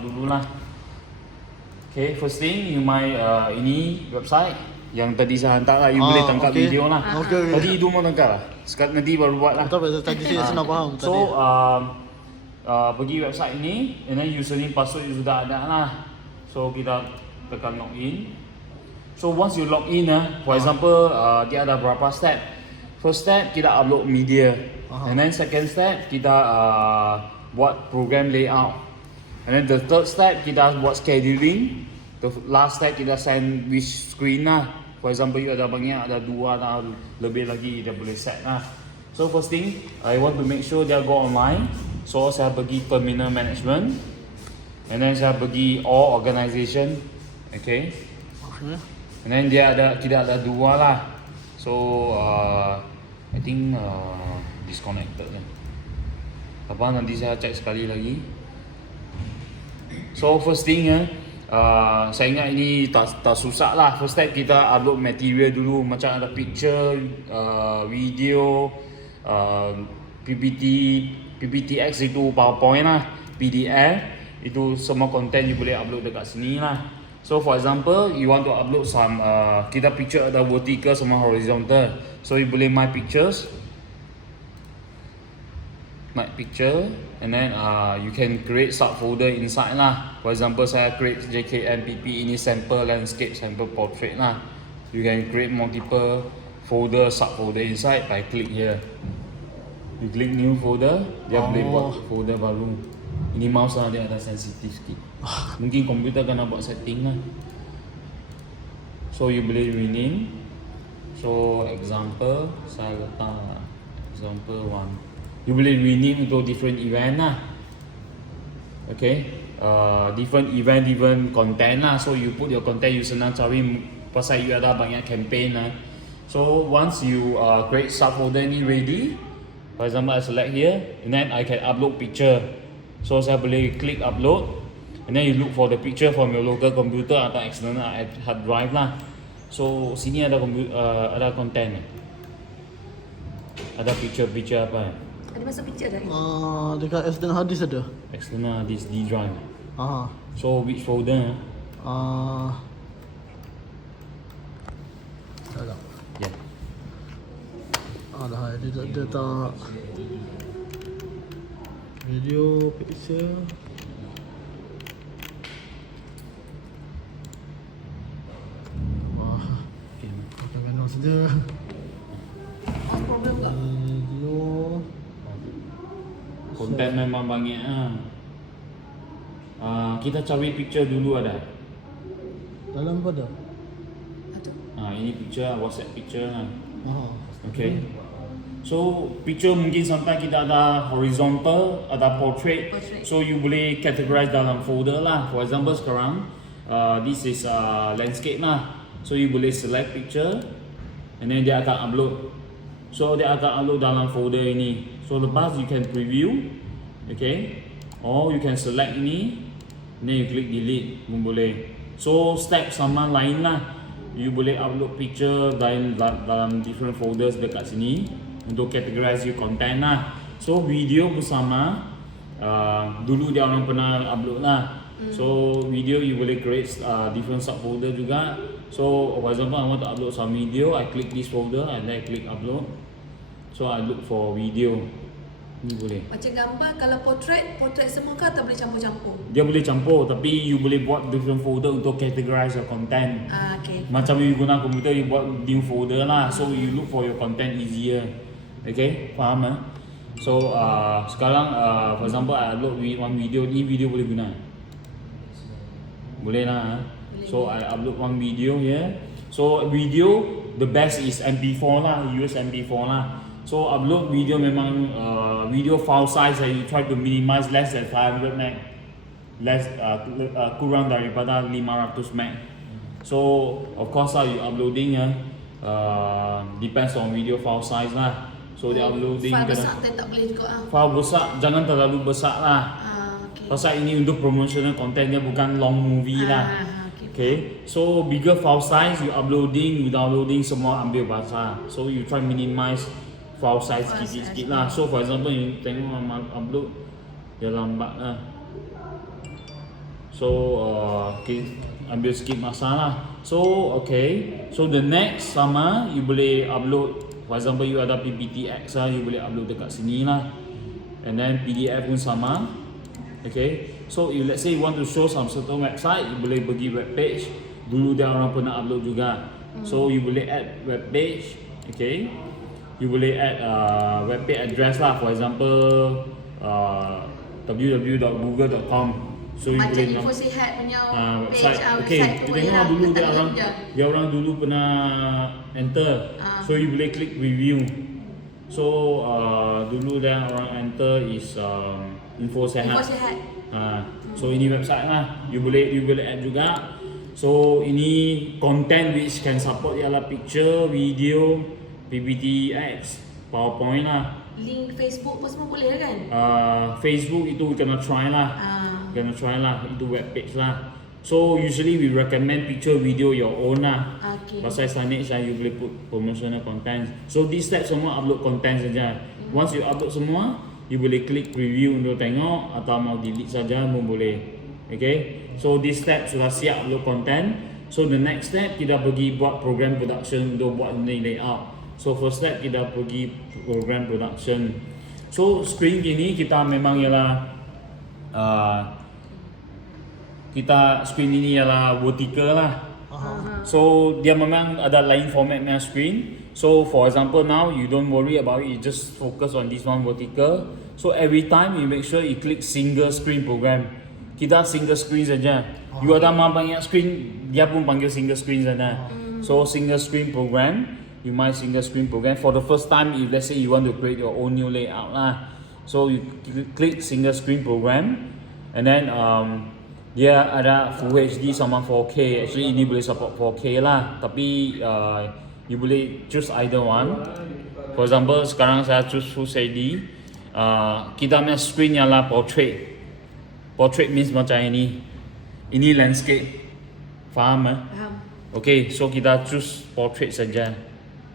dulu lah. Okay, first thing you might ini website yang tadi saya hantar lah, you boleh tangkap video lah. Tadi itu mau tangkap lah. Sekarang nanti baru buat lah. Betul, tadi saya senang faham tadi. So pergi website ini, and then username password sudah ada lah. So kita tekan login. So once you log in for example dia ada berapa step. First step kita upload media, and then second step kita buat program layout, and then the third step kita buat scheduling. The last step kita sandwich screen lah. For example you ada banyak, ada 2 atau lebih lagi, dia boleh set lah. So first thing I want to make sure dia go online. So saya pergi terminal management, and then saya pergi all organization. Okay, and then dia ada, kita ada 2 lah. So I think disconnected lah. Apa nanti saya cek sekali lagi. So first thing saya ingat ini tak susah lah. First step kita upload material dulu, macam ada picture, video, PPTX itu PowerPoint lah, PDF itu semua content you boleh upload dekat sini lah. So for example you want to upload some kita picture ada vertical sama horizontal, so you boleh my picture, and then you can create subfolder inside lah. For example saya create JKMPP ini sample landscape, sample portrait lah. You can create multiple folder, subfolder inside by click here. You click new folder, dia boleh buat folder baru. Ini mouse lah, dia ada sensitif sikit. Mungkin komputer kena buat setting lah. So you boleh rename. So example saya letak example 1. You boleh rename untuk different event lah. Okay, different event, different content lah. So you put your content, you senang cari pasal you ada banyak campaign lah. So once you create subfolder ni ready, for example I select here, and then I can upload picture. So saya boleh click upload, and then you look for the picture from your local computer atau external hard drive lah. So sini ada ada content, ada picture apa? Ada masuk picture dah? Dekat external hard disk ada. External hard disk D drive. Aha. So which folder? Tak. Yeah. Alah, dia tak video, picture. Wah, pakai manual saja. Problem tak? Video. Content memang banyak kita cari picture dulu ada. Dalam apa dah? Ini picture, WhatsApp picture lah. Okay. Okay. So picture mungkin sampai kita ada horizontal, ada portrait. So you boleh categorize dalam folder lah. For example sekarang this is landscape lah. So you boleh select picture, and then dia akan upload. So dia akan upload dalam folder ini. So lepas you can preview, okay, or you can select ini, and then you click delete pun boleh. So step sama lain lah. You boleh upload picture dalam different folders dekat sini untuk categorize your content lah. So video bersama dulu dia orang pernah upload lah. So video you boleh create different subfolder juga. So for example I want to upload some video, I click this folder and then I click upload. So I look for video. Ni boleh. Macam gambar, kalau portrait semua ke atau boleh campur-campur? Dia boleh campur, tapi you boleh buat different folder untuk categorize your content. Okay. Macam you guna komputer, you buat new folder lah. So you look for your content easier. Okay, faham So sekarang for example I upload one video, ni video boleh guna? Boleh lah. So I upload one video here. So video, the best is MP4 lah, use MP4 lah. So upload video memang video file size you try to minimize less than 500 MB, less kurang daripada 500 MB. So of course you uploading depends on video file size lah. So dia uploading file besar tak boleh juga lah. File besar jangan terlalu besar lah. Okay. Pasal ini untuk promotional content, dia bukan long movie lah. Okay, so bigger file size you uploading, you downloading semua ambil bahasa. So you try minimize file size sikit-sikit lah. So for example you tengok upload dia lambat lah. So ambil sikit masa lah. So okay, so the next sama you boleh upload. For example you ada PPTX lah, you boleh upload dekat sini lah. And then PDF pun sama. Okay, so if let's say you want to show some certain website, you boleh pergi web page. Dulu dia orang pernah upload juga. So you boleh add web page. Okay, you boleh add web page address lah. For example www.google.com. So you Macam boleh info sihat punya website. page, Okay, website tu kita boleh tengok lah, dulu letak link je. dia orang dulu pernah enter. So you boleh klik review. So dulu dia orang enter is info sihat. Info sihat. So ini website lah. You boleh add juga. So ini content which can support ialah picture, video, PPTX, PowerPoint lah. Link Facebook pun semua boleh kan? Facebook itu kena try lah. Itu web page lah. So usually we recommend picture, video your own lah. Okay. Pasal signage lah, you boleh put promotional content. So this step semua upload content saja. Once you upload semua, you boleh klik review untuk tengok atau mau delete saja pun boleh. Okay. So this step sudah siap upload content. So the next step kita pergi buat program production untuk buat ini layout. So first step kita pergi program production. So screen gini kita memang ialah kita screen ini ialah vertical lah. So dia memang ada lain formatnya screen. So for example now you don't worry about it, you just focus on this one vertical. So every time you make sure you click single screen program. Kita single screen saja. You ada banyak screen, dia pun panggil single screen saja. So single screen program, you might single screen program for the first time. If let's say you want to create your own new layout lah, so you click single screen program, and then dia ada Full HD sama 4K. Actually ini boleh support 4K lah, tapi you boleh choose either one. For example sekarang saya choose Full HD. Kita punya screen ialah portrait. Portrait means macam ini. Ini landscape. Faham? Faham. Okay, so kita choose portrait saja.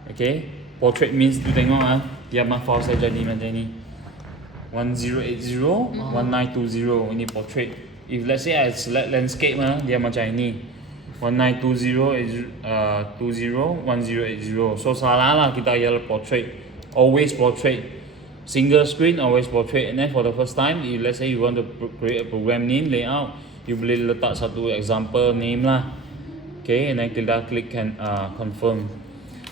Okay, portrait means tu tengok dia file saya jadi macam ni. 1080, 1920 ini portrait. If let's say I select landscape dia macam ini. 1920 1080. So salah lah kita ialah portrait. Always portrait. Single screen, always portrait. And then for the first time, if let's say you want to create a program name layout, you boleh letak satu example name lah. Okay, and then kita klik confirm.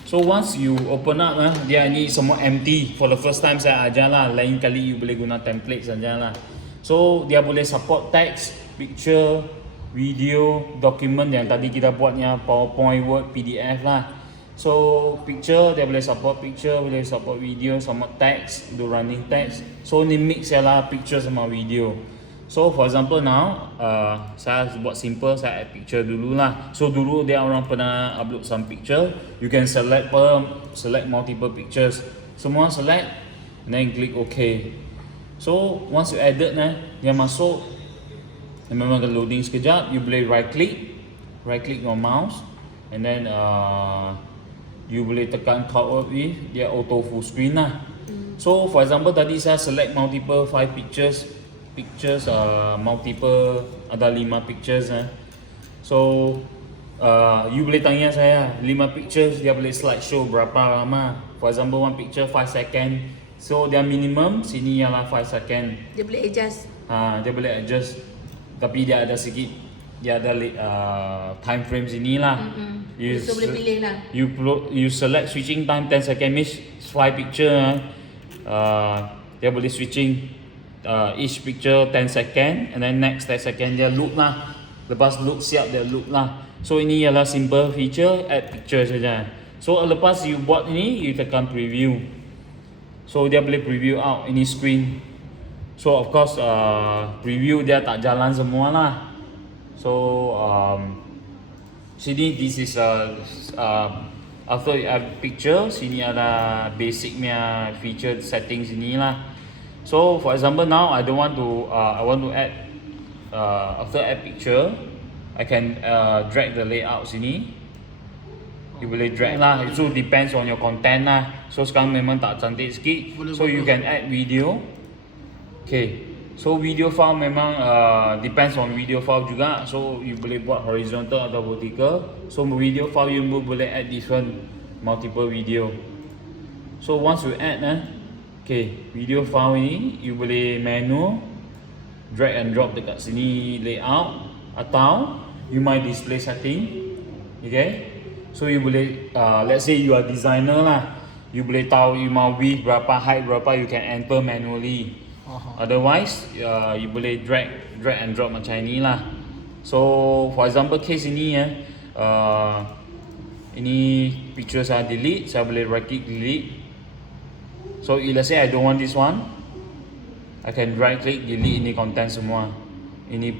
So once you open up dia ni semua empty. For the first time saya ajar lah. Lain kali you boleh guna template saja lah. So dia boleh support text, picture, video, document yang tadi kita buatnya PowerPoint, Word, PDF lah. So picture dia boleh support picture, boleh support video sama text, do running text. So ni mix ialah picture sama video. So for example now saya buat simple, saya add picture dulu lah. So dulu dia orang pernah upload some picture. You can select multiple pictures. Semua select and then click OK. So once you edit dia masuk, dia memang akan loading sekejap. You boleh right click your mouse, and then you boleh tekan cover with, dia auto full screen lah. So for example tadi saya select multiple 5 pictures, multiple ada 5 pictures So you boleh tanya saya 5 pictures dia boleh slideshow berapa lama. For example one picture 5 second. So dia minimum sini ialah 5 second. Dia boleh adjust. Dia boleh adjust. Tapi dia ada sikit, dia ada time frame sini lah. So boleh pilih lah. You select switching time 10 second means 5 picture. Dia boleh switching each picture 10 second, and then next 10 second dia loop lah. Lepas loop siap dia loop lah. So ini ialah simple feature, add picture saja. So lepas you buat ini, you tekan preview. So dia boleh preview out ini screen. So of course preview dia tak jalan semua lah. So sini this is after you add picture, sini ada basicnya feature settings sini lah. So for example now I don't want to I want to add after add picture, I can drag the layout sini. You boleh drag lah. Itu depends on your content lah. So sekarang memang tak cantik sikit. So you can add video. Okay. So video file memang depends on video file juga. So you boleh buat horizontal atau vertical. So video file you boleh add different multiple video. So once you add okay, video file ini you boleh manual drag and drop dekat sini layout, atau you might display setting. Okay, so you boleh let's say you are designer lah, you boleh tahu you mau width berapa, height berapa, you can enter manually. Otherwise you boleh drag and drop macam ni lah. So for example case ini ini picture saya delete, saya boleh right click delete. So if let's say I don't want this one, I can right click delete ini content semua, ini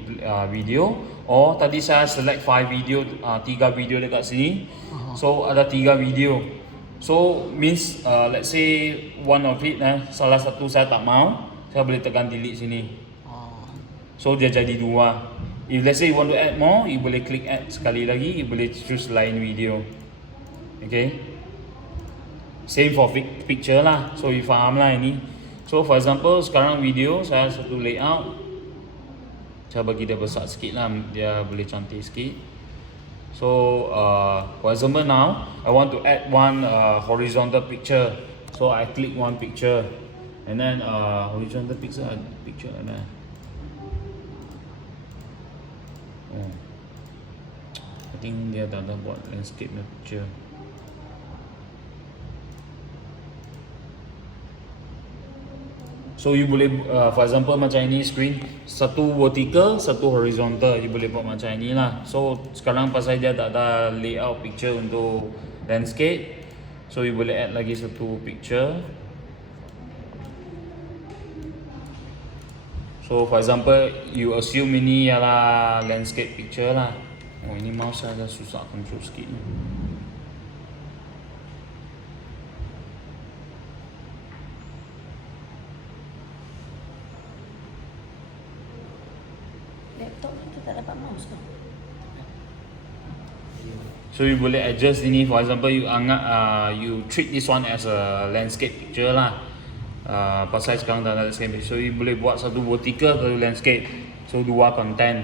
video. Or tadi saya select 5 video, 3 video dekat sini. So ada 3 video. So means let's say one of it salah satu saya tak mau, saya boleh tekan delete sini. So dia jadi 2. If let's say you want to add more, you boleh klik add sekali lagi, you boleh choose lain video. Okay, same for picture lah. So you faham lah ini. So for example sekarang video saya satu layout, saya bagi dia besar sikit lah, dia boleh cantik sikit. So for example now I want to add one horizontal picture. So I click one picture, and then horizontal picture ada. I think dia dah buat landscape picture. So you boleh for example macam ini screen, satu vertical, satu horizontal, you boleh buat macam ini lah. So sekarang pasal dia tak ada layout picture untuk landscape, so you boleh add lagi satu picture. So for example you assume ini ialah landscape picture lah. Oh ini mouse saya dah susah control sikit ni. Laptop kita tak dapat mouse kan? So you boleh adjust ini. For example you anggap you treat this one as a landscape picture lah. Pasal sekarang dah ada landscape, so you boleh buat satu vertical, satu landscape. So 2 content.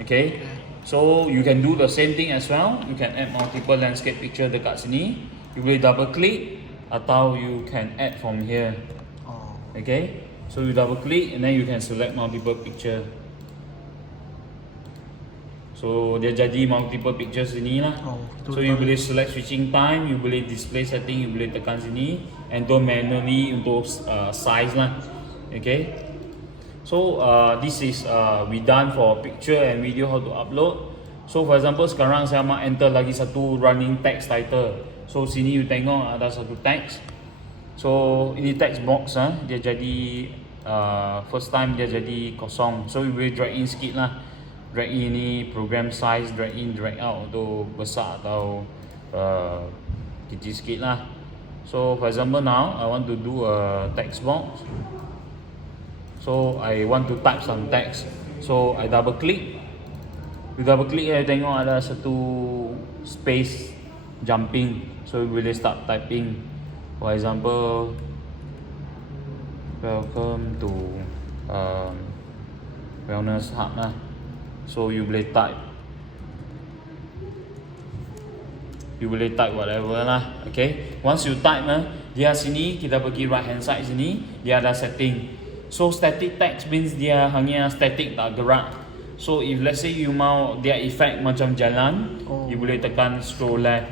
Okay. So you can do the same thing as well. You can add multiple landscape picture dekat sini. You boleh double click atau you can add from here. Okay. So you double click and then you can select multiple picture. So dia jadi multiple pictures sini lah. So you boleh select switching time, you boleh display setting, you boleh tekan sini, enter manually untuk size lah. Okay. So this is we done for picture and video how to upload. So for example sekarang saya mau enter lagi satu running text title. So sini you tengok ada satu text. So ini text box dia jadi first time dia jadi kosong. So you boleh drag in sikit lah. Drag in ni program size, drag in drag out untuk besar atau kecil sikit lah. So for example now I want to do a text box. So I want to type some text. So I double click. You double click you tengok ada satu space jumping. So you boleh start typing. For example, welcome to wellness hub lah. So you boleh type. You boleh type whatever lah. Okay. Once you type dia sini kita pergi right hand side sini, dia ada setting. So static text means dia hanya static, tak gerak. So if let's say you mau dia effect macam jalan, you boleh tekan scroll left.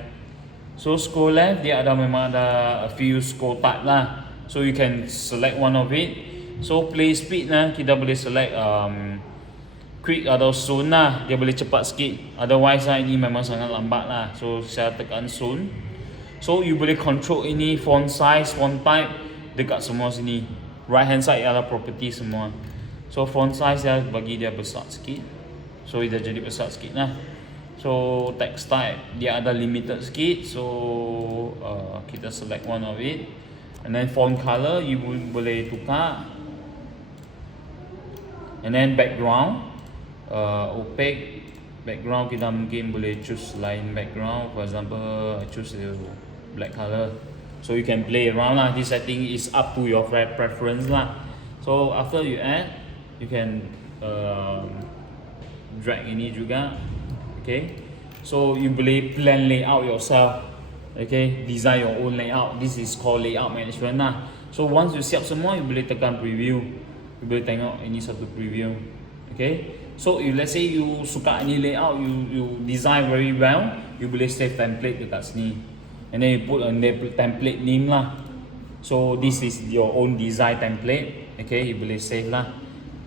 So scroll left dia ada memang ada a few scroll type lah. So you can select one of it. So play speed kita boleh select quick atau soon lah, dia boleh cepat sikit. Otherwise ini memang sangat lambat lah. So saya tekan soon. So you boleh control ini font size, font type dekat semua sini. Right hand side adalah property semua. So font size saya bagi dia besar sikit. So dia jadi besar sikit lah. So text type dia ada limited sikit. So kita select one of it. And then font color you boleh tukar. And then background opaque background kita mungkin boleh choose lain background. For example I choose the black color. So you can play around lah. This setting is up to your preference lah. So after you add, you can drag ini juga. Okay, so you boleh plan layout yourself. Okay, design your own layout. This is called layout management lah. So once you siap semua, you boleh tekan preview. You boleh tengok ini satu preview. Okay, so if let's say you suka ini layout, you design very well, you boleh save template dekat sini, and then you put a template name lah. So this is your own design template. Okay, you boleh save lah.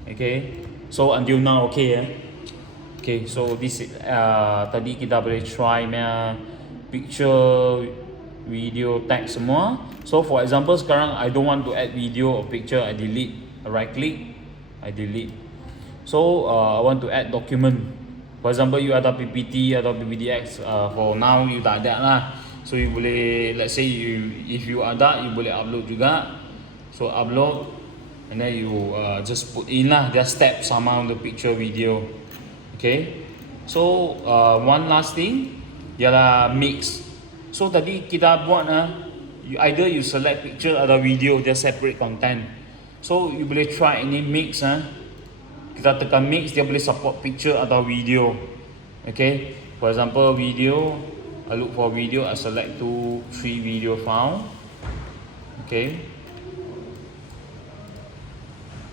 Okay, so until now okay ya. Okay, so this tadi kita boleh try picture, video, text semua. So for example sekarang I don't want to add video or picture, I delete. I right click, I delete. So I want to add document. For example you ada PPT atau PPTX, for now you tak ada lah. So you boleh, let's say if you ada, you boleh upload juga. So upload, and then you just put in lah, just step sama on the picture, video. Okay, so one last thing ialah mix. So tadi kita buat either you select picture atau video, dia separate content. So you boleh try ini mix. Kita tekan mix, dia boleh support picture atau video. Okay, for example video, I look for video, I select 2, 3 video file. Okay,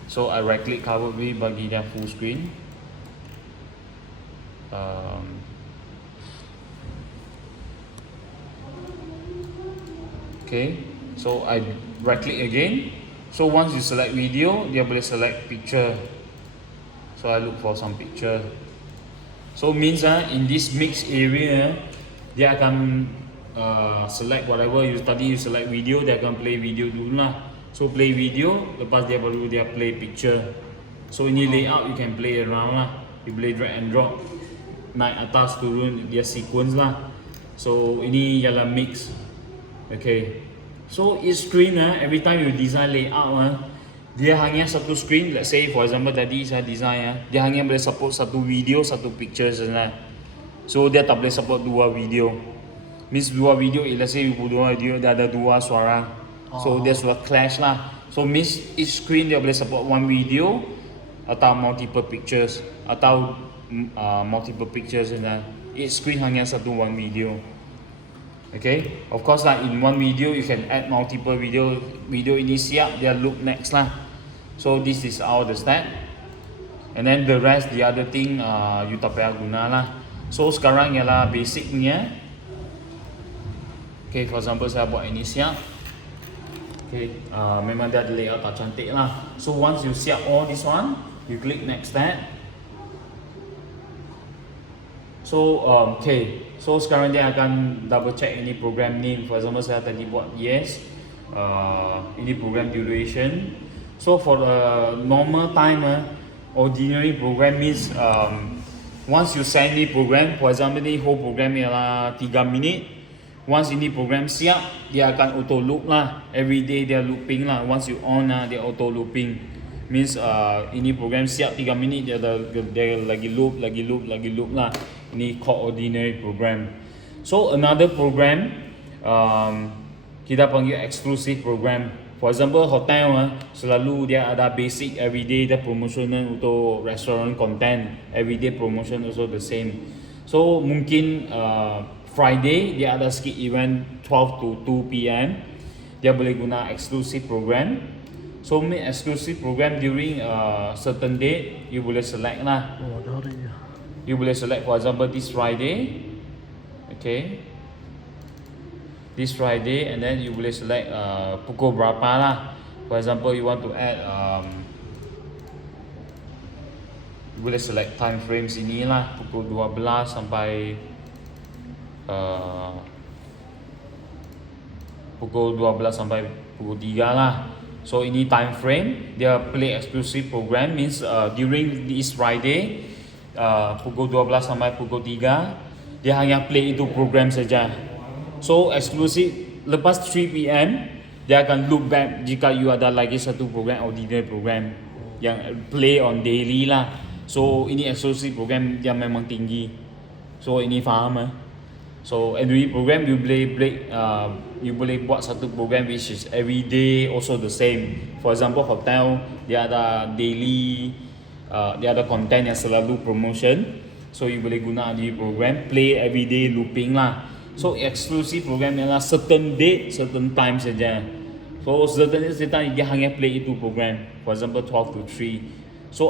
so I right click cover with, bagi dia full screen. Okay, so I right click again. So once you select video, dia boleh select picture. So I look for some picture. So means in this mix area, dia akan select whatever you tadi you select video, dia akan play video dulu lah. So play video, lepas dia baru dia play picture. So ini layout you can play around lah. You boleh drag and drop, naik atas turun, dia sequence lah. So ini ialah mix. Okay, so each screen every time you design layout dia hanya satu screen. Let's say for example tadi saya design dia hanya boleh support satu video, satu picture saja. So dia tak boleh support dua video. Means dua video, let's say dua video dia ada dua suara. So dia suara clash lah. So means each screen dia boleh support one video atau multiple pictures, atau multiple pictures saja. Each screen hanya satu one video. Okay, of course lah, in one video you can add multiple video. Video ini siap, dia loop next lah. So this is all the step, and then the rest, the other thing you tak payah guna lah. So sekarang ialah basicnya. Okay, for example saya buat ini siap. Okay, memang dia ada layout tak cantik lah. So once you siap all this one, you click next step. So okay, so sekarang dia akan double check ini program name. For example saya tadi buat yes, ini program duration. So for the normal time, ordinary program means once you send ini program, for example ni whole program ialah 3 minit. Once ini program siap, dia akan auto loop lah. Every day dia looping lah. Once you on dia auto looping. Means ini program siap 3 minit, dia lagi loop lah. Ini called ordinary program. So another program kita panggil exclusive program. For example hotel selalu dia ada basic everyday dia promotional untuk restaurant content. Everyday promotion also the same. So mungkin Friday dia ada sikit event 12 to 2 PM. Dia boleh guna exclusive program. So make exclusive program during certain date, you boleh select lah. Oh, ada hari je. You boleh select for example this Friday. Okay, this Friday, and then you boleh select pukul berapa lah. For example you want to add you boleh select time frame sini lah, pukul 12 sampai pukul 12 sampai pukul 3 lah. So ini time frame, dia play exclusive program means during this Friday pukul 12 sampai pukul 3 dia hanya play itu program saja. So exclusive, lepas 3 PM dia akan loop back jika you ada lagi satu program ordinary program yang play on daily lah. So ini exclusive program dia memang tinggi. So ini faham So every program you boleh buat satu program which is every day also the same. For example hotel dia ada daily dia ada content yang selalu promotion. So you boleh guna di program play everyday looping lah. So exclusive program ialah certain date, certain time saja. So certain time dia hanya play itu program. For example 12 to 3. So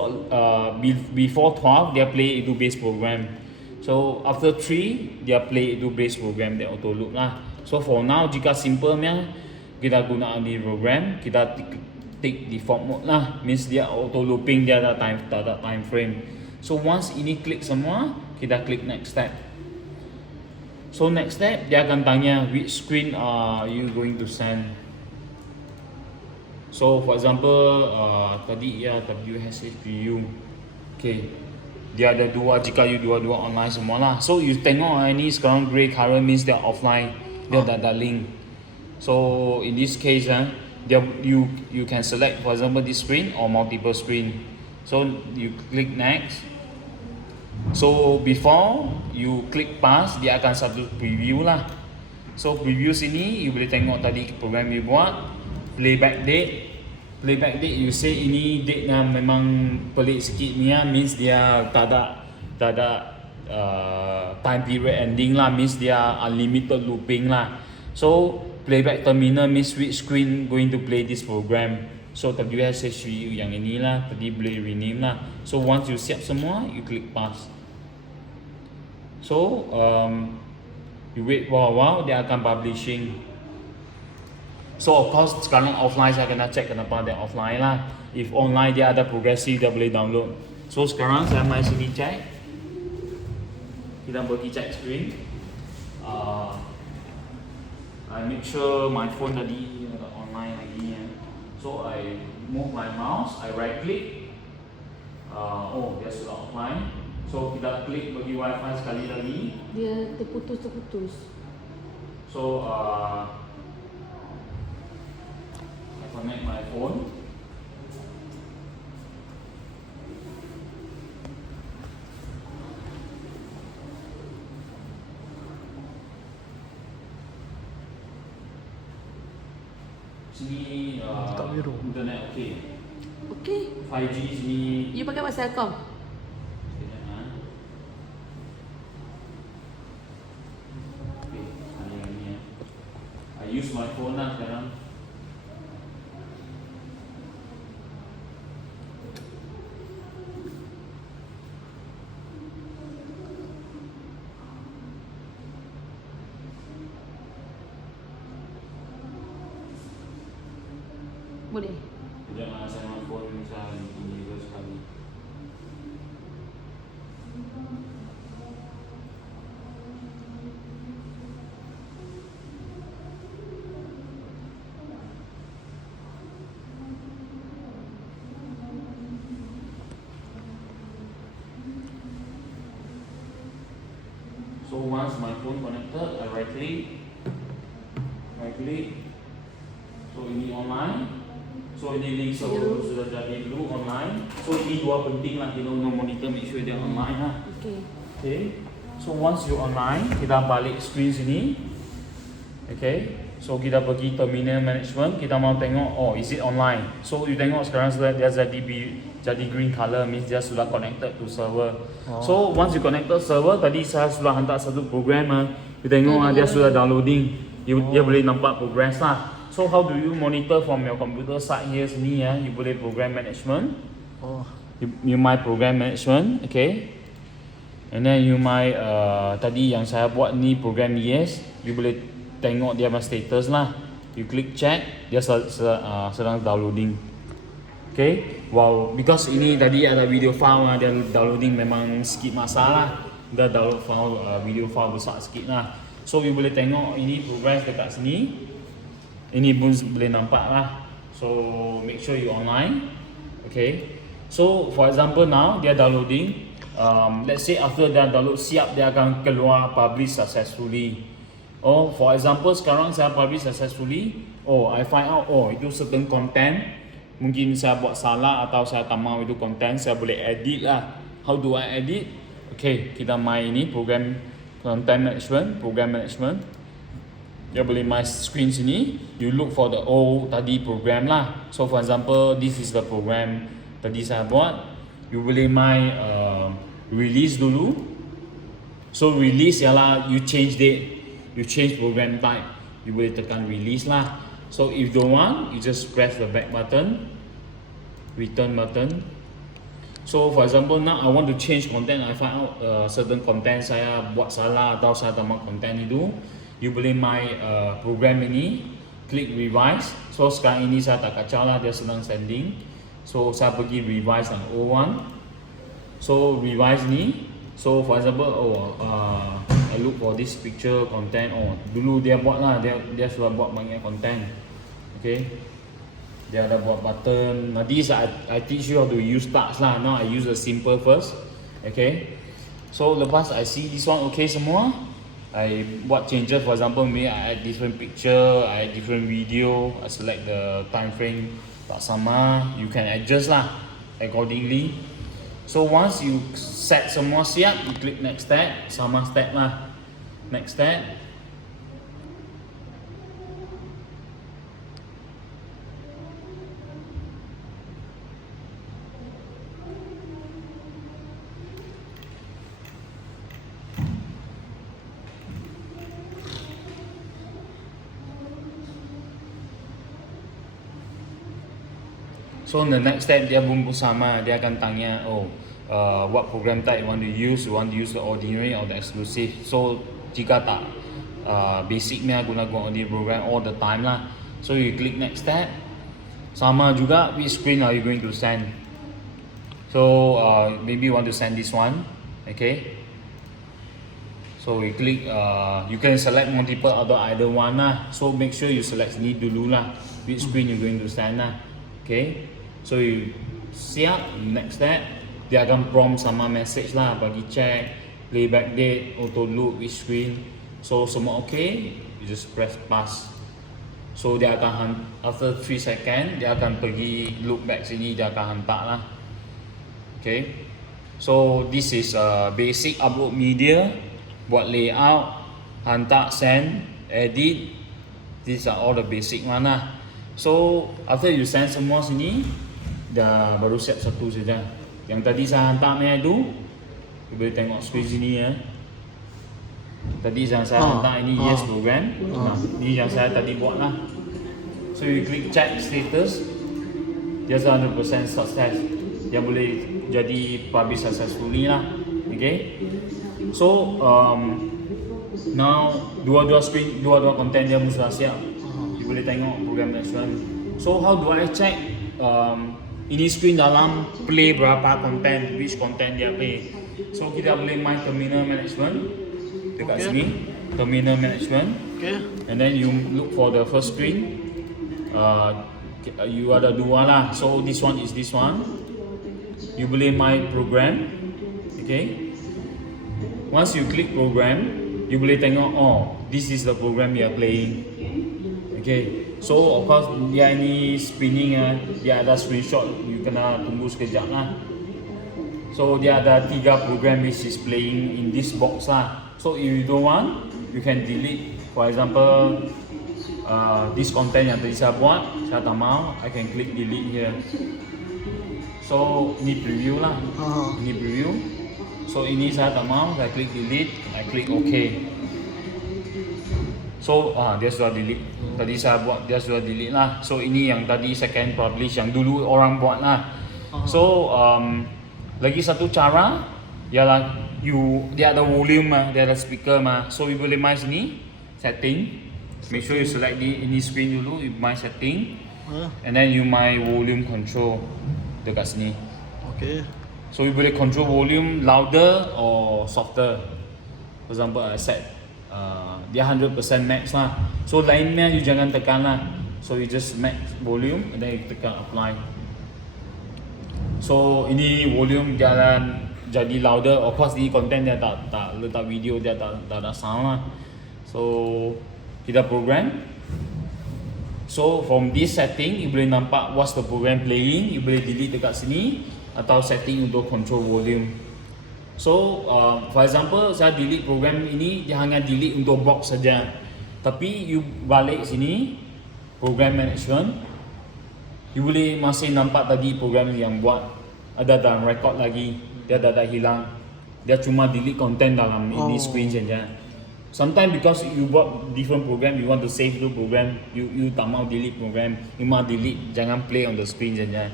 before 12 dia play itu base program. So after 3 dia play itu base program dia auto loop lah. So for now jika simplenya kita guna di program, kita take default mode lah. Means dia auto looping, dia ada time frame. So once ini klik semua, kita klik next step. So next step dia akan tanya which screen are you going to send. So for example tadi ya WHSPU. Okay. Dia ada dua, jika you dua-dua online semua lah. So you tengok ini sekarang grey color means dia offline. Dia tak ada link. So in this case you can select for example this screen or multiple screen. So you click next. So before you click pass, dia akan satu preview lah. So preview sini you boleh tengok tadi program you buat. Playback date you say ini date yang memang pelik sikit ni lah. Means dia tak ada time period ending lah. Means dia unlimited looping lah. So playback terminal means which screen going to play this program. So WSHU yang inilah tadi boleh rename lah. So once you siap semua, you click pass. So you wait for a while, dia akan publishing. So of course sekarang offline saya kena check kenapa dia offline lah. If online dia ada progressive, dia boleh download. So sekarang saya mai sini check. Kita pergi check screen. I make sure my phone tadi ada online lagi ya. So I move my mouse, I right click. Oh dia sudah offline. So kita klik bagi wifi sekali lagi. Dia terputus. So I connect my phone. Sini Tak biru. internet okey. Okay. 5G sini. You pakai Telkom? Sekejap. Okey, sekali lagi ya. I use my phone lah sekarang. Boleh. Sekejap saya nak phone saya ini dulu sekali. So once my phone connected, I right click. So ini online. So ini link server sudah jadi dulu online. So ini dua penting lah, kita monitor make sure dia online lah. Okay. So once you online, kita balik screen sini. Okay. So kita pergi terminal management, kita mau tengok oh is it online. So you tengok sekarang sudah dia jadi green color, means dia sudah connected to server. So once you connected server, tadi saya sudah hantar satu program ah. You tengok dia sudah downloading. Dia boleh nampak progress lah. So how do you monitor from your computer side here sini ya? You boleh program management. You my program management, okay. And then you my tadi yang saya buat ni program yes. You boleh tengok dia punya status lah. You click check, dia sedang downloading. Okay. Wow, because ini tadi ada video file dia downloading memang sikit masalah. Dia download file video file besar sikit lah. So you boleh tengok ini progress dekat sini. Ini pun boleh nampak lah. So make sure you online. Okay. So for example now dia downloading. Let's say after dia download siap, dia akan keluar publish successfully. Oh for example sekarang saya publish successfully. Oh I find out oh itu certain content. Mungkin saya buat salah atau saya tak mahu itu content, saya boleh edit lah. How do I edit? Okay, kita main ini program content management, program management. Dia boleh my screen sini. You look for the old tadi program lah. So for example, this is the program tadi saya buat. you boleh main release dulu. So release ialah you change date, you change program type, you boleh tekan release lah. So if don't want, you just press the back button, return button. So for example now I want to change content, I find out certain content saya buat salah atau saya tambah content itu, you boleh main program ini, klik revise. So sekarang ini saya tak kacau lah, dia sedang sending. So saya pergi revise yang O1. So revise ni, so for example I look for this picture content. Dulu dia buat lah, dia sudah buat banyak content. Okay, dia ada buat button. Nanti I teach you how to use touch lah. Now I use the simple first. Okay, so lepas I see this one okay semua, I buat changes. For example, maybe I add different picture, I add different video, I select the time frame tak sama, you can adjust lah accordingly. So once you set semua siap, you click next step, sama step lah, next step. So the next step dia pun sama, dia akan tanya what program type you want to use the ordinary or the exclusive. So jika tak basicnya guna ordinary program all the time lah. So you click next step. Sama juga which screen are you going to send. So maybe you want to send this one, okay. So we click, you can select multiple other either one lah. So make sure you select ni dulu lah, which screen you going to send lah, okay. So you siap, next step, dia akan prompt sama message lah, bagi check, playback date, auto loop, which screen. So semua okay, you just press pass. So dia akan after 3 second, dia akan pergi loop back sini, dia akan hantar lah. Okay. So this is basic upload media, buat layout, hantar, send, edit. These are all the basic one lah. So after you send semua sini, dah baru siap satu saja. Yang tadi saya hantar itu, you boleh tengok screen sini ya. Tadi yang saya hantar ini yes program. Nah, ini yang saya tadi buat lah. So you click check status, dia 100% success. Dia boleh jadi publish successfully lah. Okay. So now dua-dua screen, dua-dua content dia sudah siap. You boleh tengok program next one. So how do I check ini screen dalam play berapa content, which content dia play. So kita boleh main terminal management dekat sini, terminal management. Okay. And then you look for the first screen. You ada dua lah. So this one is this one. You boleh main program. Okay. Once you click program, you boleh tengok this is the program you are playing. Okay. So of course dia ini spinning dia ada screenshot, you kena tunggu sekejap lah. So dia ada 3 program which is playing in this box lah. So if you don't want, you can delete. For example, this content yang tadi saya buat, saya tak mau, I can click delete here. So ini preview lah, ini preview. So ini saya tak mau, saya klik delete, I klik OK. So dia sudah delete. Tadi saya buat, dia sudah delete lah. So ini yang tadi second publish yang dulu orang buat lah. So lagi satu cara ialah dia ada volume mah, dia ada speaker mah. So you boleh main sini setting. Make sure you select ini screen dulu, you main setting. And then you main volume control dekat sini. Okay. So you boleh control volume louder or softer. For example, I set dia 100% max lah. So lainnya you jangan tekan lah. So you just max volume and then you tekan apply. So ini volume jalan jadi louder. Of course ini content dia tak letak video, dia tak ada sound lah. So kita program. So from this setting, you boleh nampak what's the program playing. You boleh delete dekat sini atau setting untuk control volume. So for example, saya delete program ini, dia hanya delete untuk box saja. Tapi you balik sini, program management, you boleh masih nampak tadi program yang buat. ada dalam record lagi, dia dah hilang. Dia cuma delete content dalam ini screen saja. Sometimes because you buat different program, you want to save the program, you tak mau delete program, you mau delete, jangan play on the screen saja.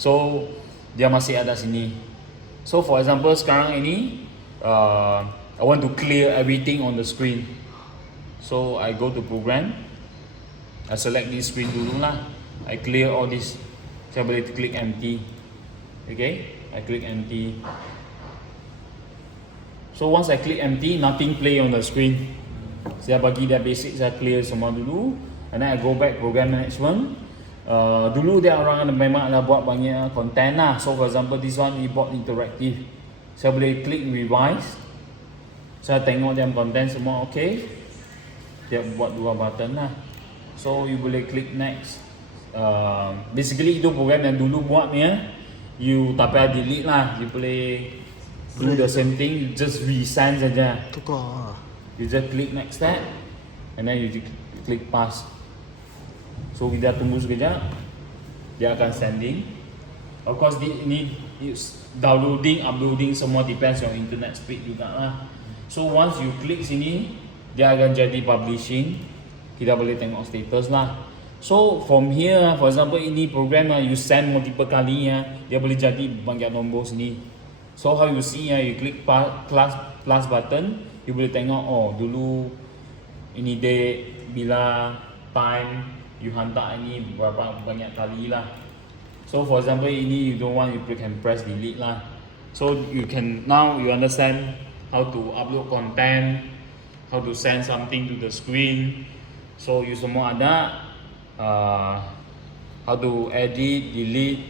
So dia masih ada sini. So for example sekarang ini, I want to clear everything on the screen. So I go to program, I select this screen dulu lah, I clear all this. Saya boleh klik empty. Okay, I click empty. So once I click empty, nothing play on the screen. Saya bagi dia basic, saya clear semua dulu. And then I go back program management. Dulu dia orang memang ada buat banyak content lah. So for example this one we buat interactive. Saya boleh klik revise. Saya tengok dia content semua okay. Dia buat 2 button lah. So you boleh klik next. Basically itu program yang dulu buat ni ya. You tak payah delete lah. You boleh do the same thing, you just resend saja. Tukar. You just click next step and then you click pass. So kita tunggu sekejap, dia akan sending. Of course ini downloading, uploading semua depends on internet speed juga lah. So once you click sini, dia akan jadi publishing. Kita boleh tengok status lah. So from here, for example ini program you send multiple kali ya, dia boleh jadi banyak nombor sini. So how you see ya, you click plus button, you boleh tengok oh dulu ini date, bila, time, you hantar ini berapa banyak kali lah. So for example ini you don't want, you can press delete lah. So you can now you understand how to upload content, how to send something to the screen. So you semua ada how to edit, delete,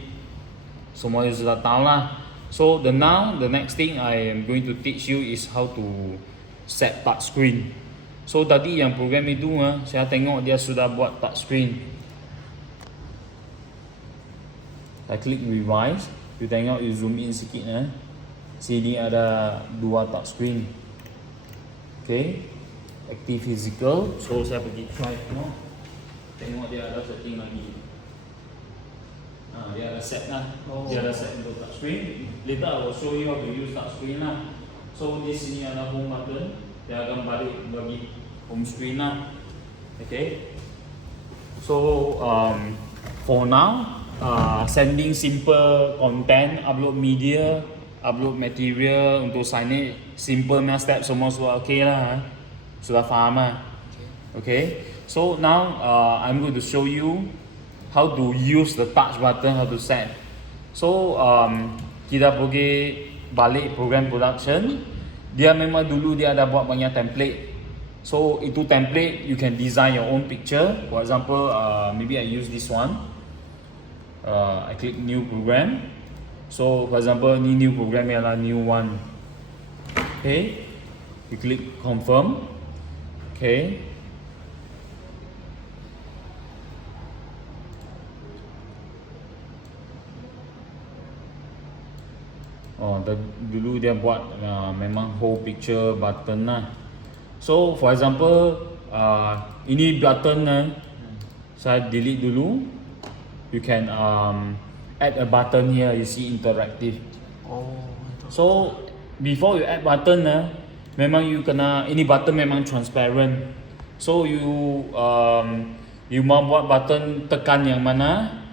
semua you sudah tahu lah. So the next thing I am going to teach you is how to set touch screen. So tadi yang program itu saya tengok dia sudah buat touch screen. I click revise, you tengok you zoom in sikit sini ada 2 touch screen. Okay, active physical. So saya pergi try tengok dia ada setting lagi. Dia ada set lah, dia ada set untuk touch screen. Later I will show you how to use touch screen lah. So di sini ada home button, dia akan balik bagi home screen lah. Okay. So for now, sending simple content, upload media, upload material untuk signage, simple step semua sudah okay lah. Sudah faham lah. Okay. So now I'm going to show you how to use the touch button, how to set. So kita pergi balik program production. Dia memang dulu dia ada buat banyak template. So itu template you can design your own picture. For example, maybe I use this one. I click new program. So for example, ni new program ialah new one. Okay, you click confirm. Okay. Dulu dia buat memang whole picture button lah. So for example ini button saya delete dulu. You can add a button here, you see interactive. So before you add button memang you kena, ini button memang transparent. So you mau buat button tekan yang mana,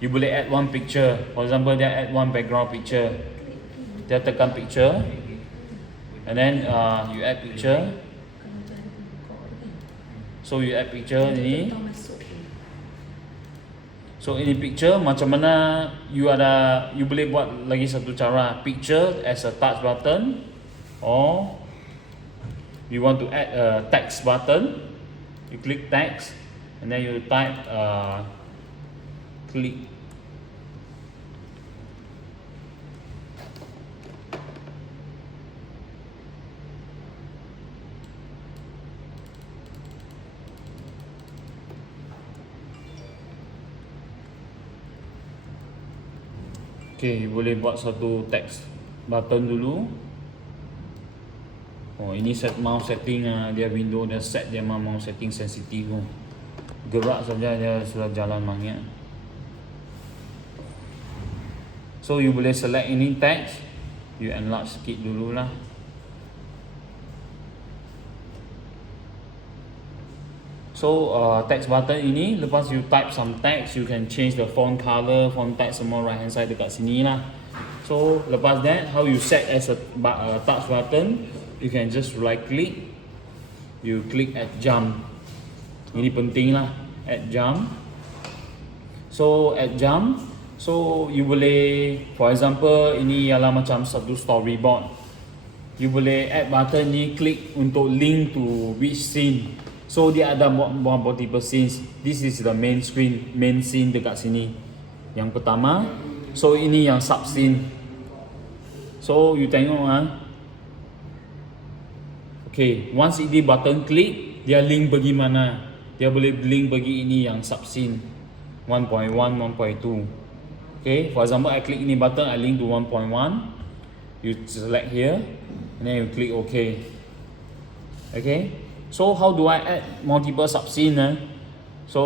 you boleh add one picture. For example, dia add one background picture. Dia tekan picture, and then you add picture. So you add picture ni. So ini picture macam mana you boleh buat lagi satu cara, picture as a touch button, or you want to add a text button. You click text, and then you type click. Okay, boleh buat satu text button dulu. Oh, ini set mouse setting dia window dia set, dia mouse setting sensitif. Gerak saja dia sudah jalan banyak. So you boleh select any text, you enlarge sikit dulu lah. So text button ini, lepas you type some text, you can change the font color, font text semua right hand side dekat sini lah. So lepas that, how you set as a touch button, you can just right click, you click add jump. Ini penting lah, add jump. So add jump, so you boleh, for example ini ialah macam satu storyboard. You boleh add button ni, klik untuk link to which scene. So dia ada multiple scenes. This is the main screen, main scene dekat sini. Yang pertama. So ini yang sub scene. So you tengok Okay, once ini button klik, dia link pergi mana? Dia boleh link pergi ini yang sub scene 1.1, 1.2. Okay, for example I click ini button, I link to 1.1. You select here and then you click OK. Okay. So how do I add multiple sub-scene? So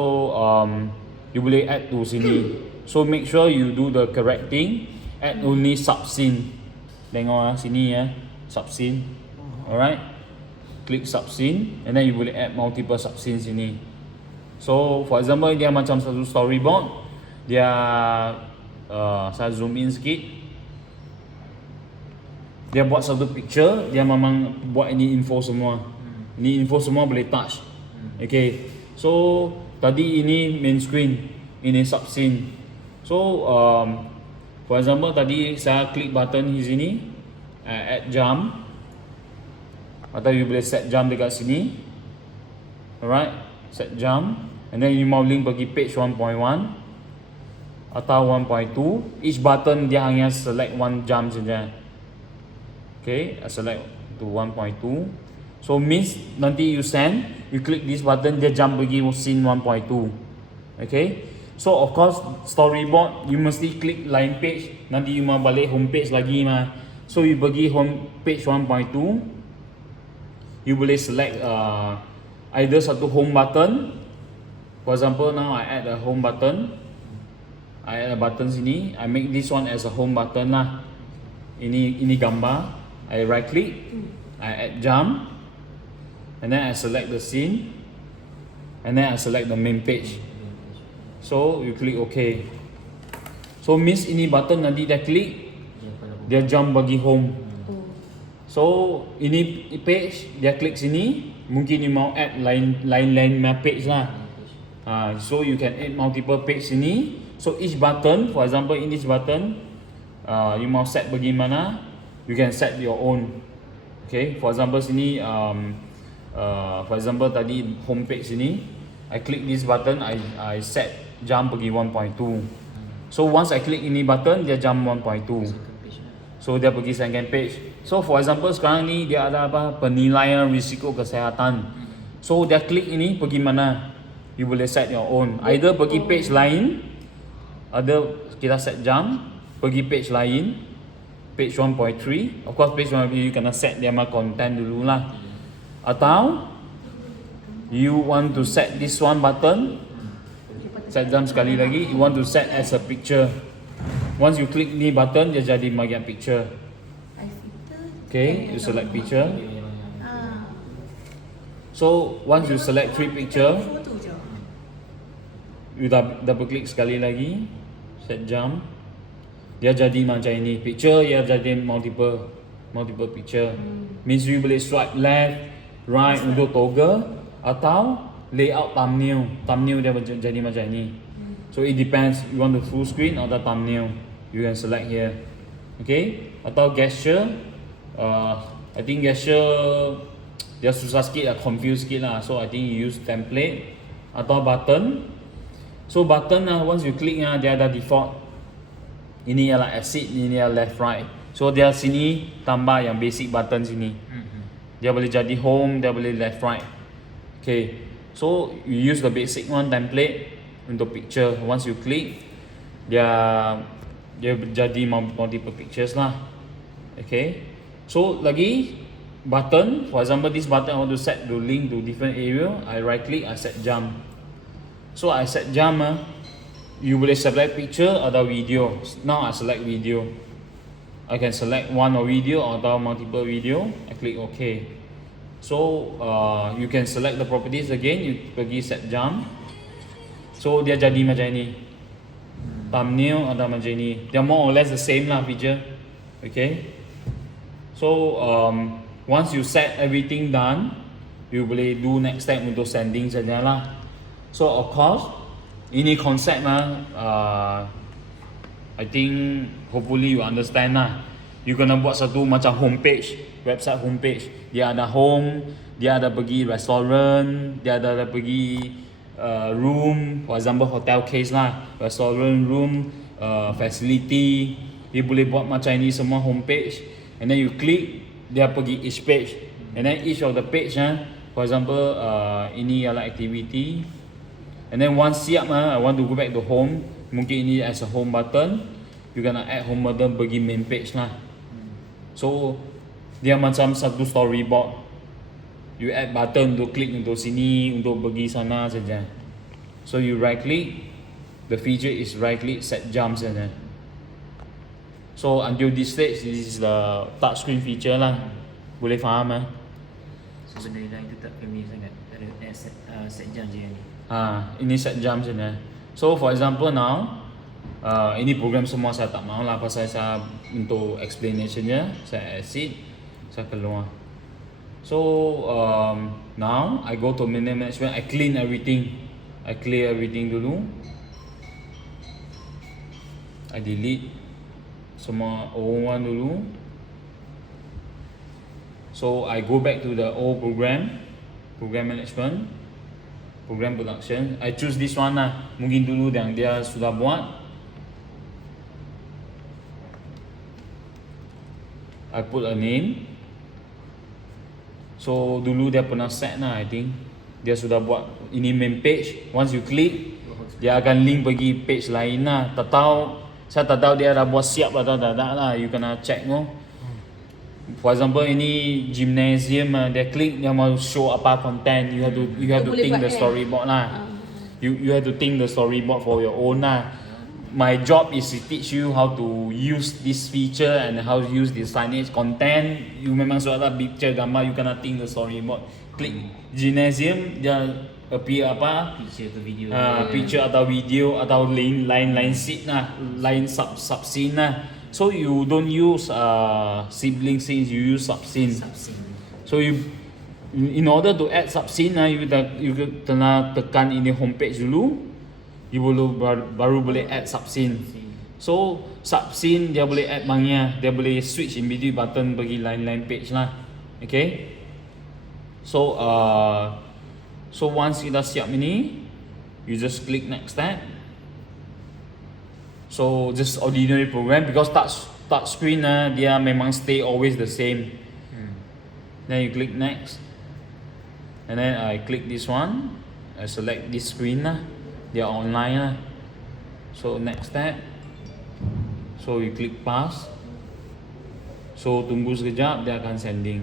you boleh add to sini. So make sure you do the correct thing. Add only sub-scene. Tengok sini sub-scene. Alright. Click sub-scene and then you boleh add multiple sub-scene sini. So for example dia macam satu storyboard. Dia saya zoom in sikit. Dia buat satu picture. Dia memang buat ini info semua. Ini info semua boleh touch. Okay. So tadi ini main screen, ini sub scene. So for example tadi saya klik button di sini, add jump. Atau you boleh set jump dekat sini. Alright, set jump. And then you mau link pergi page 1.1 atau 1.2. Each button dia hanya select one jump saja. Okay, I select to 1.2. So means nanti you send, you click this button, dia jump pergi scene 1.2. Okay. So of course storyboard you mesti klik lain page, nanti you mau balik home page lagi mah. So you pergi home page 1.2. You boleh select either satu home button. For example now I add a home button. I add a button sini. I make this one as a home button lah. Ini gambar. I right click. I add jump. And then I select the scene. And then I select the main page. So you click OK. So means ini button nanti dia klik, dia jump bagi home. So ini page, dia klik sini, mungkin you mau add lain page lah. So you can add multiple page sini. So each button, for example in this button, you mau set bagaimana, you can set your own. Okay, for example sini, for example tadi home page sini, I click this button, I set jump pergi 1.2. So once I click ini button, dia jump 1.2. So dia pergi second page. So for example sekarang ni dia ada apa, penilaian risiko kesihatan. So dia klik ini pergi mana? You boleh set your own. Either pergi page lain, ada kita set jump pergi page lain, page 1.3. Of course page 1.3 you kena set dia mah content dulu lah. Atau you want to set this one button, set jump sekali lagi, you want to set as a picture. Once you click ni button, dia jadi bagian picture. Okay, you select picture. So once you select 3 picture, you double click sekali lagi, set jump. Dia jadi macam ini. Picture dia jadi multiple picture. Means you boleh swipe left, right untuk toggle atau layout thumbnail. Thumbnail dia jadi macam ini. So it depends, you want the full screen or the thumbnail. You can select here. Okay, atau gesture. I think gesture dia susah sikit lah, confuse sikit lah. So I think you use template atau button. So button once you click dia ada default. Ini ialah exit, ini ialah left right. So dia sini tambah yang basic button sini. Dia boleh jadi home, dia boleh left right. Okay, so you use the basic one template untuk picture. Once you click, dia jadi multiple pictures lah. Okay, so lagi button, for example this button I want to set the link to different area. I right click, I set jump. So I set jump, you boleh select picture atau video. Now I select video. I can select one or video atau multiple video. I click OK. So you can select the properties again. You pergi set jump. So dia jadi macam ni. Thumbnail atau macam ni. They are more or less the same lah feature. Okay. So once you set everything done, you boleh do next step untuk sending saja lah. So of course, ini konsep I think hopefully you understand lah. You kena buat satu macam homepage, website homepage. Dia ada home, dia ada pergi restaurant, dia ada pergi room, for example hotel case lah, restaurant room, facility. Dia boleh buat macam ini semua homepage. And then you click, dia pergi each page. And then each of the page, for example, ini ialah activity. And then once siap, I want to go back to home. Mungkin ini as a home button. You gonna add home button pergi main page lah. So dia macam satu storyboard. You add button untuk klik untuk sini, untuk pergi sana saja. So you right click. The feature is right click set jump saja. So until this stage, this is the touch screen feature lah. Boleh faham So benda lain tu tak familiar sangat. Ada set jam je ni. Ini set jam saja. So for example now, ini program semua saya tak mahu lah pasal saya untuk explanationnya saya exit, saya keluar. So now I go to menu management, I clean everything, I clear everything dulu, I delete semua old one dulu. So I go back to the old program management, program production. I choose this one lah. Mungkin dulu yang dia sudah buat. I put a name. So dulu dia pernah set lah, I think. Dia sudah buat ini main page. Once you click, dia akan link pergi page lain lah. Tak tahu, saya tak tahu dia dah buat siap atau tak lah. You kena check no. For example ini gymnasium, dia klik dia mau show apa content. You have to think the storyboard lah. You have to think the storyboard for your own lah. My job is to teach you how to use this feature and how to use this signage content. You memang sudah picture gambar, you kena think the storyboard. Klik gymnasium, dia appear apa? Picture atau video. Picture atau video atau line scene lah, line sub scene lah. So you don't use sibling scenes, you use sub scene. So you, in order to add sub scene, you kena tekan ini homepage dulu. You baru boleh add sub scene. So sub scene dia boleh add banyak, dia boleh switch in between button bagi line page lah. Okay. So so once kita siap ini, you just click next step. So just ordinary program because touch screen dia memang stay always the same. Then you click next, and then I click this one. I select this screen lah. Dia online lah. So next step. So you click pass. So tunggu sekejap, dia akan sending.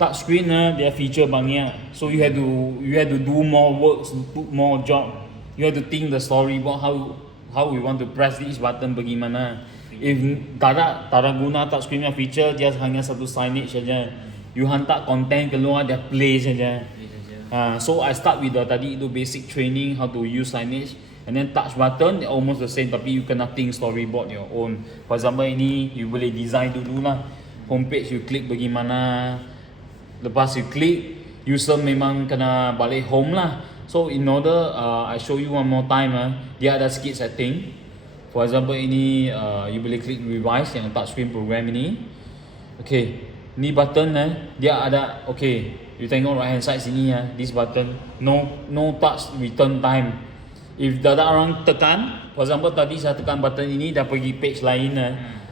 Touch screen dia feature banyak. So you have to do more work, put more job. You have to think the storyboard how we want to press this button bagaimana. If tak ada guna touch screen feature, dia hanya satu signage saja. You hantar content keluar, dia play saja. So I start with the tadi itu basic training how to use signage, and then touch button almost the same tapi you kena think storyboard your own. For example ini you boleh design dulu lah. Homepage you click bagaimana, lepas you click user memang kena balik home lah. So in order I show you one more time dia ada sikit setting. For example ini you boleh click revise yang touch screen program ini. Okay, ni button dia ada okay. You tengok right hand side sini this button no touch return time. If ada orang tekan, for example tadi saya tekan button ini dah pergi page lain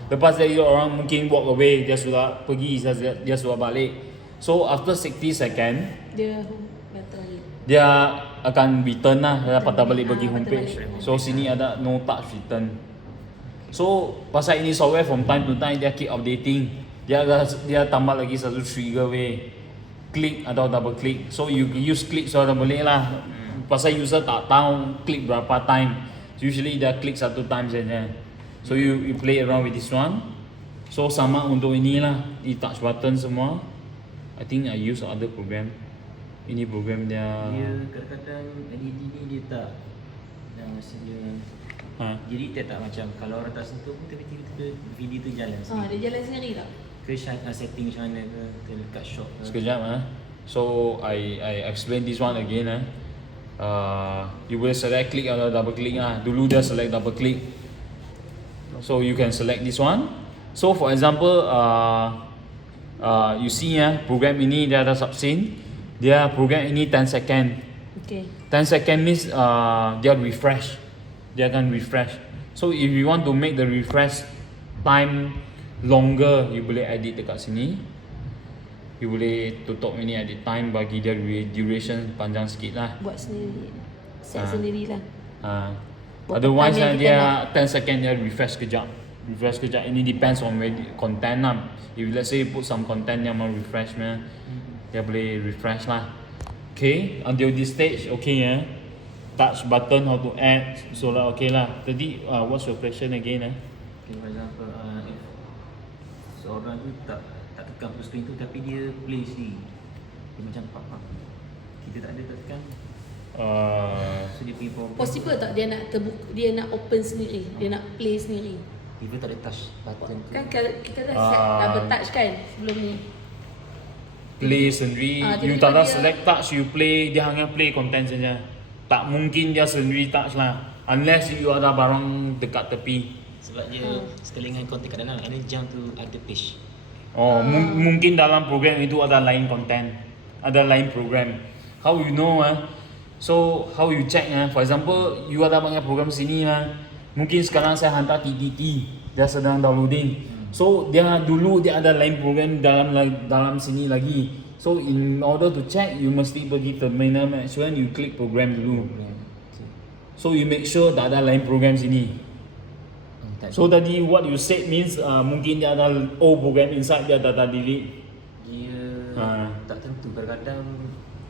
lepas dari orang mungkin walk away, dia sudah pergi, dia sudah balik. So after 60 second dia akan return lah, dia patah balik pergi homepage. So sini ada no touch return. So pasal ini software from time to time dia keep updating. Dia tambah lagi satu trigger way. click atau double click. So you use click so dah boleh lah. Pasal user tak tahu click berapa time. Usually dia click satu time saja. So you play around with this one. So sama untuk ini lah, di touch button semua. I think I use other program. Ini program dia. Dia kadang-kadang LED ni dia tak yang maksudnya jadi dia tak macam kalau orang tak sentuh pun tiba-tiba video tu jalan sendiri. Dia jalan sendiri tak? Ke setting macam mana ke dekat shop ke. Sekejap So I explain this one again you boleh select click atau double click Dulu dia select double click. So you can select this one. So for example you see program ini dia ada subscene. Dia program ini 10 second. Okay. 10 second means dia refresh. Dia akan refresh. So if you want to make the refresh time longer, you boleh edit dekat sini. You boleh tutup ini edit time, bagi dia duration panjang sikit lah. Buat sendiri. Set sendirilah. Otherwise time yang dia kita 10 second dia refresh kejap. Refresh kejap. Ini depends on content lah. If let's say you put some content yang mau refresh dia boleh refresh lah. Okay, until this stage okay touch button how to add, so lah okay lah. Tadi what's your question again Okay, for example if seorang tu tak tekan full screen tu tapi dia play sendiri, dia macam pop-up, kita tak ada tak tekan, so dia punya problem. Possible tak dia nak dia nak open sendiri, dia nak play sendiri? Kita tak ada touch button tu. Kan kita dah set double touch kan sebelum ni. Play sendiri, you tak ada select touch, you play, dia hanya play content saja. Tak mungkin dia sendiri touch lah, unless you ada barang dekat tepi. Sebab dia sekelingan konten kat dalam, and then jump to other page. Mungkin dalam program itu ada lain content, ada lain program. How you know So how you check for example you ada banyak program sini mungkin sekarang saya hantar TTT, dia sedang downloading. So dia dulu dia ada lain program dalam sini lagi. So in order to check, you mesti pergi terminal management, you click program dulu. So you make sure tak ada lain program sini. So tadi what you said means mungkin dia ada old program inside, dia tak ada delete. Dia tak tentu, kadang-kadang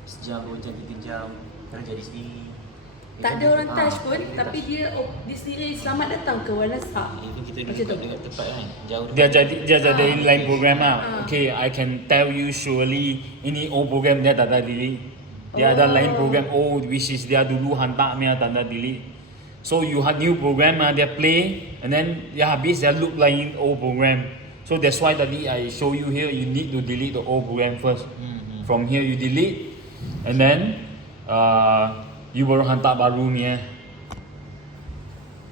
sejam, 2 jam, 3 jam kadang jadi sendiri. Tak ada orang touch pun, tapi dia sendiri selamat datang ke WhatsApp. Itu kita dekat tempat kan, jauh. Dia jadi lain program Okay, I can tell you surely ini old program dia tak ada delete. Dia ada lain program old which is dia dulu hantar dia tak ada delete. So you have new program dia play, and then dia habis dia loop lain old program. So that's why tadi I show you here, you need to delete the old program first. From here you delete, and then you baru hantar baru ni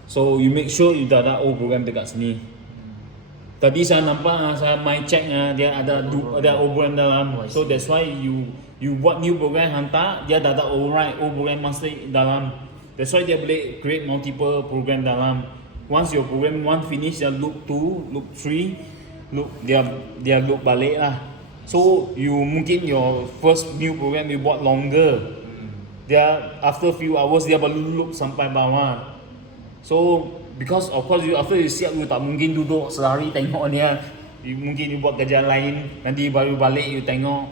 So you make sure you tak ada old program dekat sini. Tadi saya nampak saya my check dia ada old program dalam. So that's why you buat new program hantar, dia tak ada old program masih dalam. That's why dia boleh create multiple program dalam. Once your program 1 finish, dia loop 2, loop 3, dia loop balik lah. So you mungkin your first new program you buat longer. Dia after few hours dia baru loop sampai bawah. So because of course you after you siap, you tak mungkin duduk sehari tengok dia. Mungkin you buat kerja lain, nanti baru balik you tengok.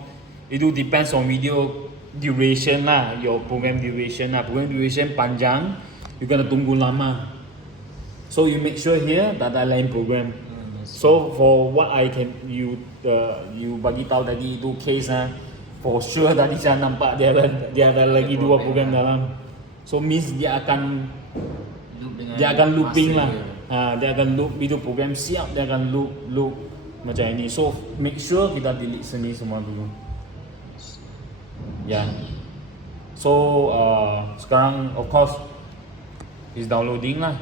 Itu depends on video duration lah, your program duration lah. Program duration panjang, you kena tunggu lama. So you make sure here tak ada lain program. So for what I can you bagi tahu tadi itu case for sure tadi saya nampak dia ada lagi 2 program dalam. So means dia akan looping lah. Dia akan loop itu program siap, dia akan loop macam ini. So make sure kita delete sini semua dulu. So sekarang of course is downloading lah.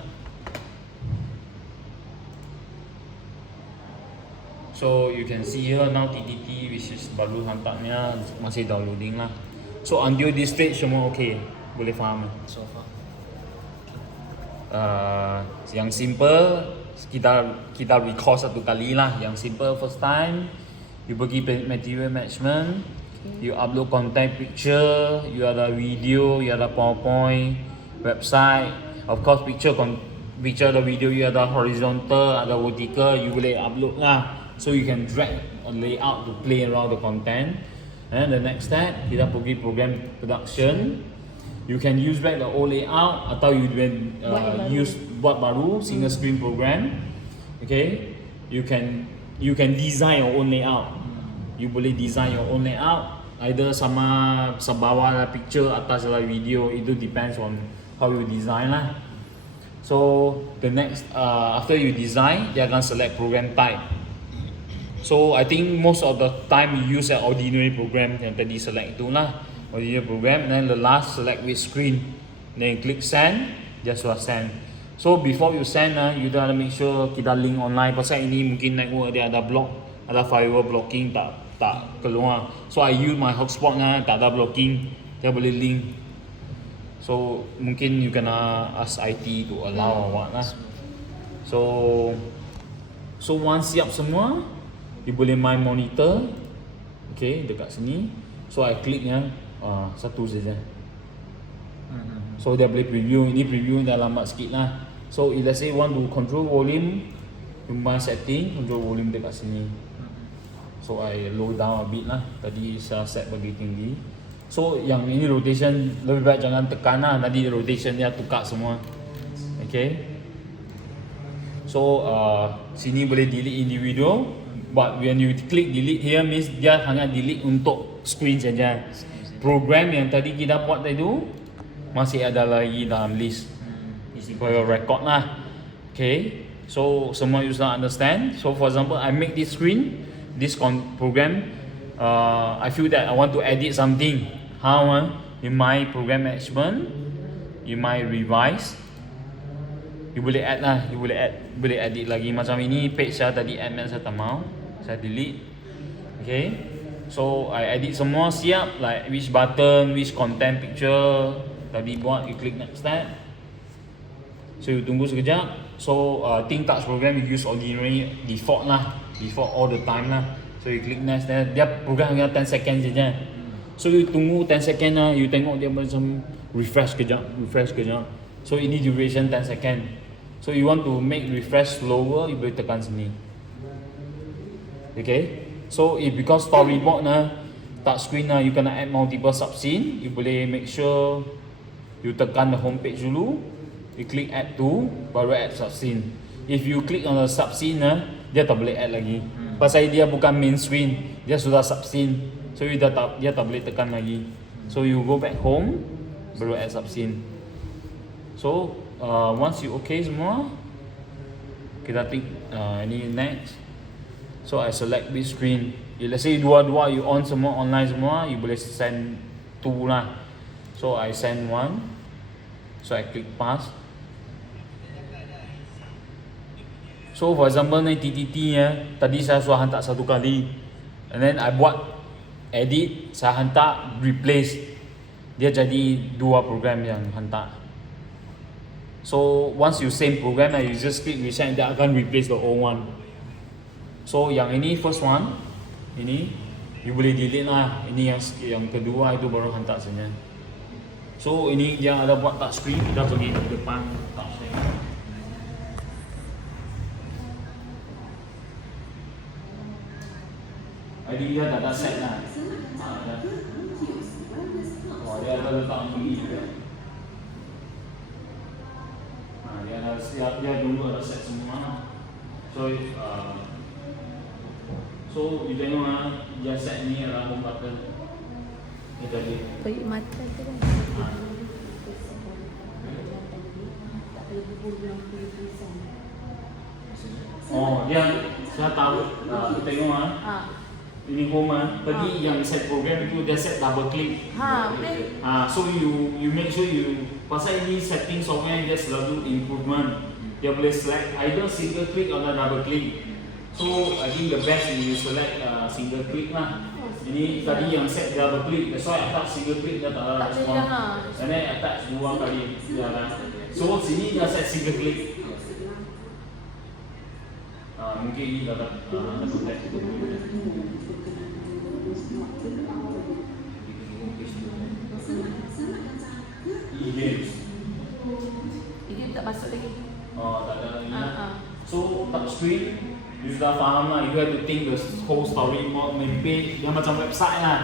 So you can see here now TTT which is baru hantarnya masih downloading lah. So until this stage semua okay, boleh faham So far yang simple kita record satu kali lah. Yang simple first time you pergi material management, you upload content, picture, you ada video, you ada PowerPoint, website. Of course picture ada video, you ada horizontal, ada vertical, you boleh upload lah. So you can drag a layout to play around the content. And the next step, kita pergi program production. You can use back the old layout atau you can buat baru single screen program. Okay, you can design your own layout. You boleh design your own layout. Either sama bawah lah picture, atas lah video. Itu depends on how you design lah. So the next after you design, dia akan select program type. So I think most of the time you use an ordinary program yang tadi select itu lah. Ordinary program, and then the last select which screen, then click send, just send. So before you send you dah make sure kita link online, pasal ini mungkin network dia ada block, ada firewall blocking tak keluar. So I use my hotspot tak ada blocking, dia boleh link. So mungkin you kena ask IT to allow or what lah. So once siap semua, you boleh main monitor. Okay, dekat sini. So I click satu saja. So dia boleh preview. Ini preview dah lambat sikit lah. So if let's say want to control volume, you main setting, control volume dekat sini. So I low down a bit lah. Tadi saya set bagi tinggi. So yang ini rotation lebih baik jangan tekan lah. Nanti rotation dia tukar semua. Okay. So sini boleh delete individual. But when you click delete here means dia hanya delete untuk screen saja. Program yang tadi kita buat tadi tu masih ada lagi dalam list for your record lah. Okay, so semua user understand. So for example, I make this screen, this program. I feel that I want to edit something. How? In my program management, you might revise. You boleh add lah, boleh edit lagi. Macam ini page saya tadi add, saya tak mau, saya delete. Okay. So I edit semua siap, like which button, which content picture tadi buat, you click next step. So you tunggu sekejap. So think touch program you use ordinary default lah, default all the time lah. So you click next step, dia program hanya 10 second saja. So you tunggu 10 second lah, you tengok dia macam refresh kejap. So ini duration 10 second. So you want to make refresh slower, you boleh tekan sini. Okay. So if because storyboard touch screen you kena add multiple subscene, you boleh make sure you tekan the home page dulu, you click add to, baru add subscene. If you click on the subscene dia tak boleh add lagi. Pasal dia bukan main screen, dia sudah subscene. So dia tak boleh tekan lagi. So you go back home, baru add subscene. So once you okay semua, kita tick ini next. So I select this screen. Let's say dua-dua you on semua, online semua, you boleh send two lah. So I send one. So I click pass. So for example ni TTT tadi saya sudah hantar satu kali. And then I buat edit, saya hantar replace. Dia jadi dua program yang hantar. So once you same program you just click reset, dia akan replace the old one. So yang ini first one, ini you boleh delete lah. Ini yang kedua itu baru hantar saja. So ini dia ada buat touch screen, kita pergi ke depan touch screen. ID dia dah ada set lah. Dia ada letak ini juga. Dia ada siap, dia dulu ada set semua. So you tengok dia set ni adalah home button. Ni tadi. Pergi mata tu kan. Oh, dia saya tahu. Tengok ini home tadi yang set program itu dia set double click. Boleh. So you make sure you pasal ini setting software dia selalu improvement. Dia boleh select either single click atau double click. So I think the best is you select single click lah. Ini tadi yang set double click, that's why atas single click dia tak ada respon. And then atas dua kali dia ada. So sini dia set single click. Mungkin ini dah contact. E-games. E-games tak masuk lagi. Tak ada lagi. So touch screen, you sudah faham lah. You have to think the whole story more main page. Dia macam website lah.